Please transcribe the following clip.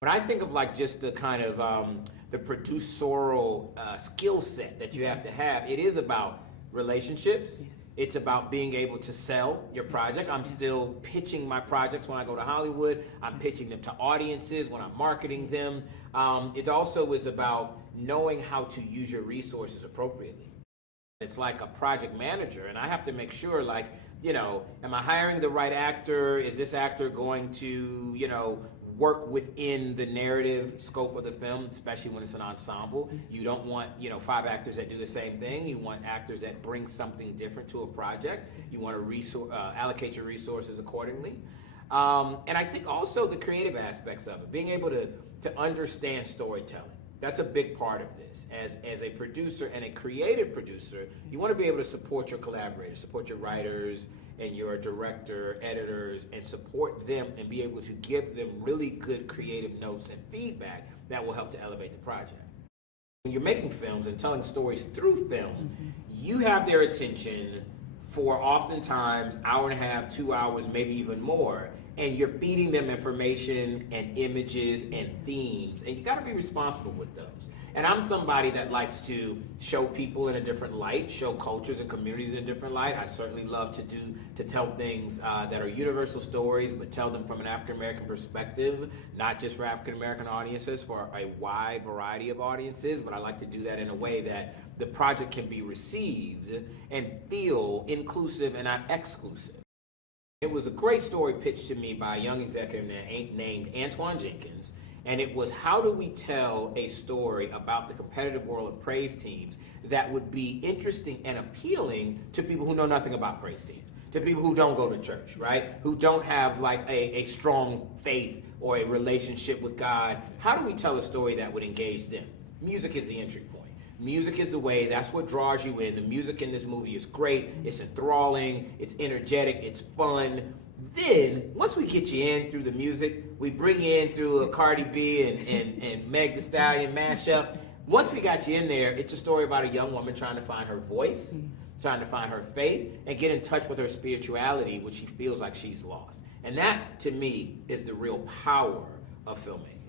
When I think of like just the kind of the producerial skill set that you have to have, it is about relationships. Yes. It's about being able to sell your project. I'm still pitching my projects when I go to Hollywood. I'm pitching them to audiences when I'm marketing them. It also is about knowing how to use your resources appropriately. It's like a project manager, and I have to make sure, like, am I hiring the right actor? Is this actor going to, work within the narrative scope of the film, especially when it's an ensemble? You don't want, five actors that do the same thing. You want actors that bring something different to a project. You want to allocate your resources accordingly. And I think also the creative aspects of it, being able to understand storytelling. That's a big part of this. As a producer and a creative producer, you want to be able to support your collaborators, support your writers and your director, editors, and support them and be able to give them really good creative notes and feedback that will help to elevate the project. When you're making films and telling stories through film, you have their attention for oftentimes hour and a half, 2 hours, maybe even more, and you're feeding them information and images and themes, and you got to be responsible with those. And I'm somebody that likes to show people in a different light, show cultures and communities in a different light. I certainly love to tell things that are universal stories, but tell them from an African American perspective, not just for African American audiences, for a wide variety of audiences. But I like to do that in a way that the project can be received and feel inclusive and not exclusive. It was a great story pitched to me by a young executive named Antoine Jenkins, and it was, how do we tell a story about the competitive world of praise teams that would be interesting and appealing to people who know nothing about praise teams, to people who don't go to church, right? Who don't have like a strong faith or a relationship with God. How do we tell a story that would engage them? Music is the entry point. Music is the way, that's what draws you in. The music in this movie is great, it's enthralling, it's energetic, it's fun. Then, once we get you in through the music, we bring you in through a Cardi B and Meg Thee Stallion mashup. Once we got you in there, it's a story about a young woman trying to find her voice, trying to find her faith, and get in touch with her spirituality, which she feels like she's lost. And that, to me, is the real power of filmmaking.